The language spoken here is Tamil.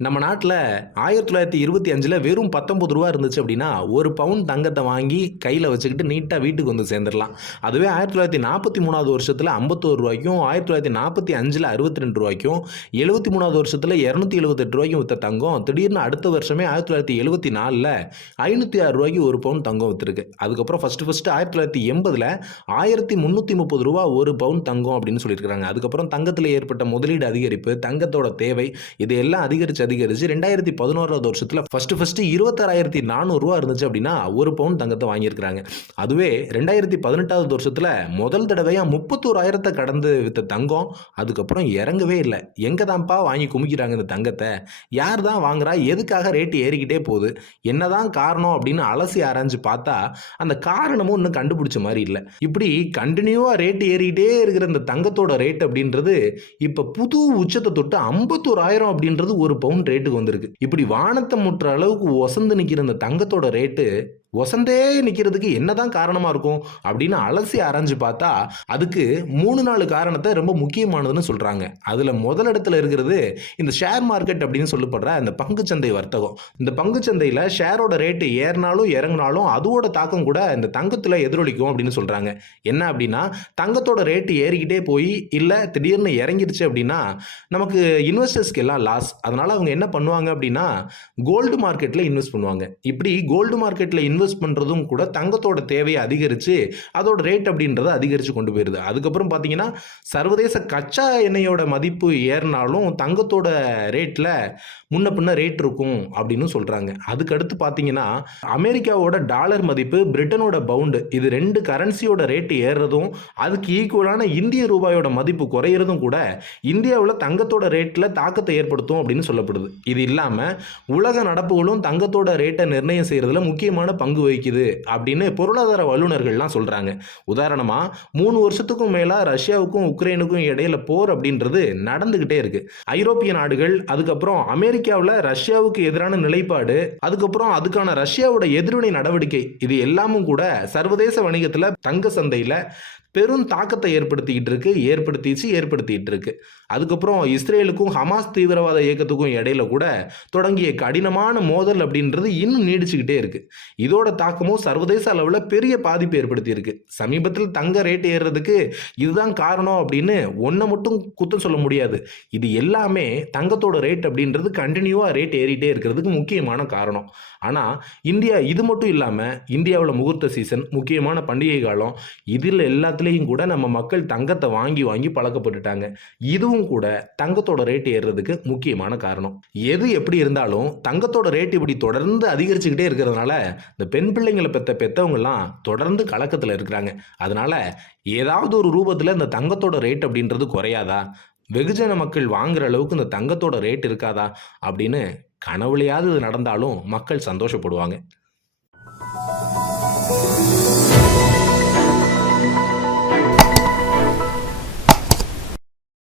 நம்ம நாட்டில 1925ல் வெறும் ரூ. 19 இருந்துச்சு அப்படின்னா, 1 பவுன் தங்கத்த வாங்கி கையில வச்சுக்கிட்டு நீட்டா வீட்டுக்கு வந்து சேர்ந்துரலாம். அதுவே 1943வது வருஷத்துல ரூ. 51க்கும், 1945ல ரூ. 62க்கும், 73வது வருஷத்துல ரூ. 278க்கும் வித்த தங்கம், திடீர்னு அடுத்த வருஷமே 1974ல ரூ. 506க்கு 1 பவுன் தங்கம் வித்திருக்கு. அதுக்கப்புறம் ஃபர்ஸ்ட் 1980ல ரூ. 1330 1 பவுன் தங்கம் அப்படின்னு சொல்லியிருக்காங்க. அதுக்கப்புறம் தங்கத்துல ஏற்பட்ட முதலீடு அதிகரிப்பு, தங்கத்தோட தேவை இது எல்லாம் அதிகரிச்சு 2011வது வருஷத்துல ஃபர்ஸ்ட் 26,400 இருந்துச்சு அப்படின்னா 1 பவுன் தங்கத்தை வாங்கியிருக்காங்க. அதுவே 2018வது வருஷத்துல முதல் தடவையா 31,000 கடந்து வித்த தங்கம் அதுக்கப்புறம் இறங்கவே இல்லை. எங்க தான்ப்பா வாங்கி குமிக்கிறாங்க இந்த தங்கத்தை, யார் தான் வாங்குறா, எதுக்காக ரேட் ஏறிக்கிட்டே போகுது, என்னதான் காரணம் அப்படின்னு அலசி ஆராய்ஞ்சு பார்த்தா அந்த காரணமும் இன்னும் கண்டுபிடிச்ச மாதிரி இல்லை. இப்படி கண்டினியூவா ரேட் ஏறிக்கிட்டே இருக்கிற இந்த தங்கத்தோட ரேட் அப்படின்றது இப்ப புது உச்சத்தை தொட்டு 51,000 அப்படின்றது 1 பவுன் ரேட்டுக்கு வந்திருக்கு. இப்படி வானத்தை முற்ற அளவுக்கு ஒசந்து நிக்கிற இந்த தங்கத்தோட ரேட்டு ஒசந்தே நிக்கிறதுக்கு என்னதான் காரணமா இருக்கும் அப்படின்னு அலசி ஆராய்ஞ்சு பார்த்தா அதுக்கு 3-4 காரணத்தை ரொம்ப முக்கியமானதுன்னு சொல்றாங்க. அதுல முதல் இடத்துல இருக்கிறது இந்த ஷேர் மார்க்கெட் அப்படின்னு சொல்லப்படுற இந்த பங்குச்சந்தை வர்த்தகம். இந்த பங்குச்சந்தையில ஷேரோட ரேட்டு ஏறினாலும் இறங்கினாலும் அதோட தாக்கம் கூட இந்த தங்கத்துல எதிரொலிக்கும் அப்படின்னு சொல்றாங்க. என்ன அப்படின்னா, தங்கத்தோட ரேட்டு ஏறிக்கிட்டே போய் இல்ல திடீர்னு இறங்கிடுச்சு அப்படின்னா நமக்கு இன்வெஸ்டர்ஸ்க்கு எல்லாம் லாஸ். அதனால அவங்க என்ன பண்ணுவாங்க அப்படின்னா கோல்டு மார்க்கெட்ல இன்வெஸ்ட் பண்ணுவாங்க. இப்படி கோல்டு மார்க்கெட்ல இன்வெஸ்ட் பண்றதும் கூட தங்கத்தோட தேவையை அதிகரிச்சு அதோட ரேட் அப்படின்றத அதிகரிச்சு கொண்டு போயிருது. அதுக்கப்புறம் பாத்தீங்கன்னா சர்வதேச கச்சா எண்ணெயோட மதிப்பு ஏறினாலும் தங்கத்தோட ரேட்ல முன்ன பின்ன ரேட் இருக்கும் அப்படின்னு சொல்றாங்க. அதுக்கு அடுத்து பாத்தீங்கன்னா அமெரிக்காவோட டாலர் மதிப்பு, பிரிட்டனோட பவுண்டு, இது 2 கரன்சியோட ரேட் ஏறுறதும் அதுக்கு ஈக்குவலான இந்திய ரூபாயோட மதிப்பு குறையிறதும் கூட இந்தியாவில் தங்கத்தோட ரேட்ல தாக்கத்தை ஏற்படுத்தும் அப்படின்னு சொல்லப்படுது. இது இல்லாம உலக நடப்புகளும் தங்கத்தோட ரேட்டை நிர்ணயம் செய்யறதுல முக்கியமான பங்கு வகிக்குது அப்படின்னு பொருளாதார வல்லுநர்கள்லாம் சொல்றாங்க. உதாரணமா 3 வருஷத்துக்கும் மேல ரஷ்யாவுக்கும் உக்ரைனுக்கும் இடையில போர் அப்படின்றது நடந்துகிட்டே இருக்கு. ஐரோப்பிய நாடுகள், அதுக்கப்புறம் அமெரிக்காவில் ரஷ்யாவுக்கு எதிரான நிலைப்பாடு, அதுக்கப்புறம் அதுக்கான ரஷ்யாவோட எதிர்வினை நடவடிக்கை, இது எல்லாமும் கூட சர்வதேச வணிகத்துல தங்க சந்தையில பெரும் தாக்கத்தை ஏற்படுத்திட்டு இருக்கு. அதுக்கப்புறம் இஸ்ரேலுக்கும் ஹமாஸ் தீவிரவாத இயக்கத்துக்கும் இடையில கூட தொடங்கிய கடினமான மோதல் அப்படின்றது இன்னும் நீடிச்சுக்கிட்டே இருக்கு. இதோட தாக்கமும் சர்வதேச அளவில் பெரிய பாதிப்பு ஏற்படுத்தி இருக்கு. சமீபத்தில் தங்க ரேட் ஏறுறதுக்கு இதுதான் காரணம் அப்படின்னு ஒன்றை மட்டும் குத்தம் சொல்ல முடியாது. இது எல்லாமே தங்கத்தோட ரேட் அப்படின்றது கண்டினியூவா ரேட் ஏறிட்டே இருக்கிறதுக்கு முக்கியமான காரணம். ஆனால் இந்தியா இது மட்டும் இல்லாமல் இந்தியாவில் முகூர்த்த சீசன், முக்கியமான பண்டிகை காலம், இதில் எல்லாத்துலேயும் கூட நம்ம மக்கள் தங்கத்தை வாங்கி வாங்கி பழக்கப்பட்டுட்டாங்க. இதுவும் கூட தங்கத்தோட ரேட் ஏறுறதுக்கு முக்கியமான காரணம். எது எப்படி இருந்தாலும் தங்கத்தோட ரேட் இப்படி தொடர்ந்து அதிகரிச்சுக்கிட்டே இருக்கிறதுனால இந்த பெண் பிள்ளைங்களை பெத்தவங்க எல்லாம் தொடர்ந்து கலக்கத்தில் இருக்கிறாங்க. அதனால ஏதாவது ஒரு ரூபத்தில் இந்த தங்கத்தோட ரேட் அப்படின்றது குறையாதா, வெகுஜன மக்கள் வாங்குற அளவுக்கு இந்த தங்கத்தோட ரேட் இருக்காதா அப்படின்னு கனவுலையாவது நடந்தாலும் மக்கள் சந்தோஷப்படுவாங்க.